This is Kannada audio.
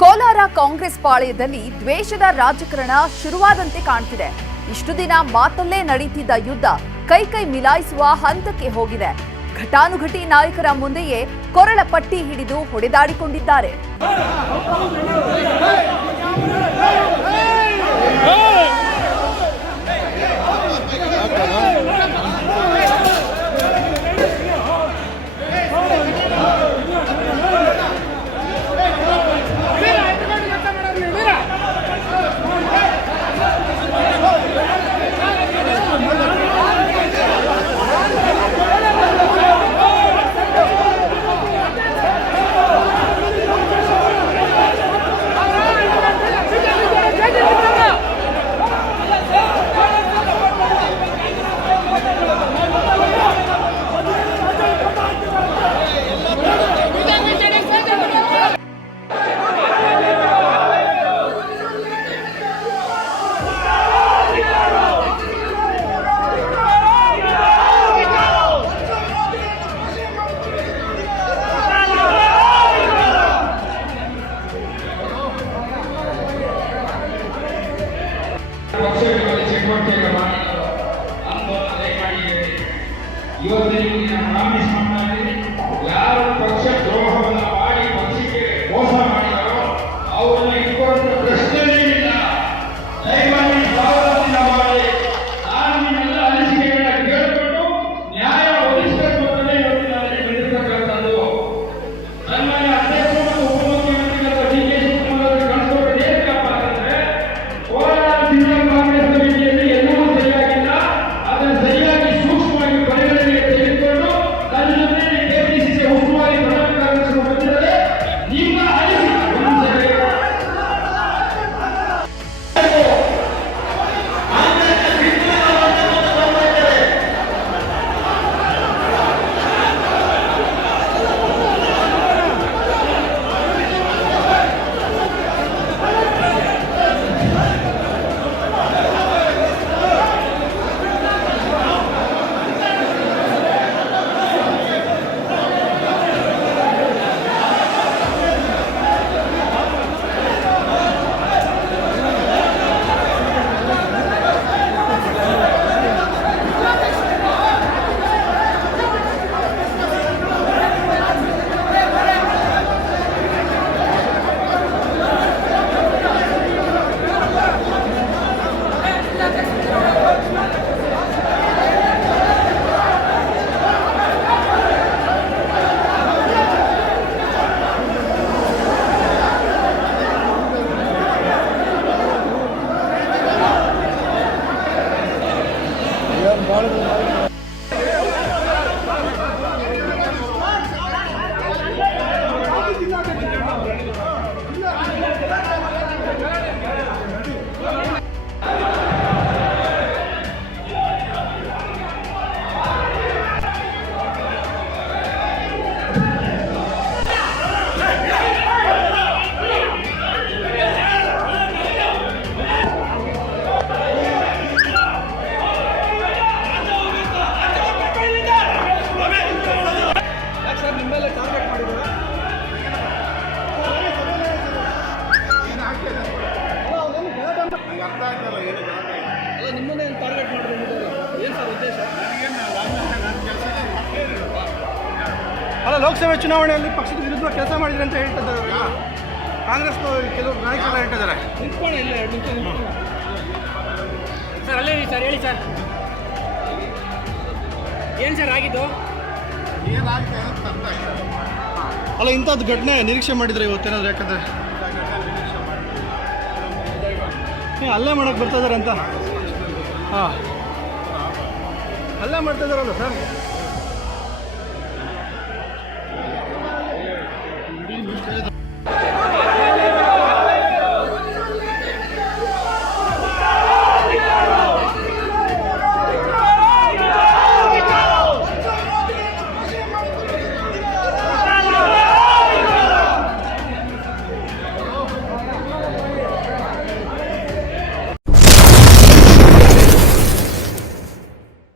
ಕೋಲಾರ ಕಾಂಗ್ರೆಸ್ ಪಾಳೆಯದಲ್ಲಿ ದ್ವೇಷದ ರಾಜಕಾರಣ ಶುರುವಾದಂತೆ ಕಾಣ್ತಿದೆ. ಇಷ್ಟು ದಿನ ಮಾತಲ್ಲೇ ನಡೀತಿದ್ದ ಯುದ್ಧ ಕೈ ಕೈ ಮಿಲಾಯಿಸುವ ಹಂತಕ್ಕೆ ಹೋಗಿದೆ. ಘಟಾನುಘಟಿ ನಾಯಕರ ಮುಂದೆಯೇ ಕೊರಳ ಪಟ್ಟಿ ಹಿಡಿದು ಹೊಡೆದಾಡಿಕೊಂಡಿದ್ದಾರೆ. E eu tenho que amar a mesma werden. ಅಲ್ಲ ಲೋಕಸಭೆ ಚುನಾವಣೆಯಲ್ಲಿ ಪಕ್ಷದ ವಿರುದ್ಧ ಕೆಲಸ ಮಾಡಿದ್ರೆ ಅಂತ ಹೇಳ್ತಿದ್ದಾರೆ ಇದ್ದಾರೆ ಕಾಂಗ್ರೆಸ್ ಕೆಲವು ನಾಯಕರು ಹೇಳ್ತಿದ್ದಾರೆ. ಸರ್ ಅಲ್ಲೇ ಸರ್ ಹೇಳಿ ಸರ್. ಏನು ಸರ್ ಆಗಿದ್ದು? ಅಲ್ಲ ಇಂಥದ್ದು ಘಟನೆ ನಿರೀಕ್ಷೆ ಮಾಡಿದ್ರೆ ಇವತ್ತೇನಾದ್ರು ಯಾಕಂದ್ರೆ ಅಲ್ಲೇ ಮಾಡಕ್ಕೆ ಬರ್ತಾ ಇದಾರೆ ಅಂತ. ಹಾಂ. ಅಲ್ಲೇ ಮಾಡ್ತಾ ಇದಾರಲ್ಲ ಸರ್.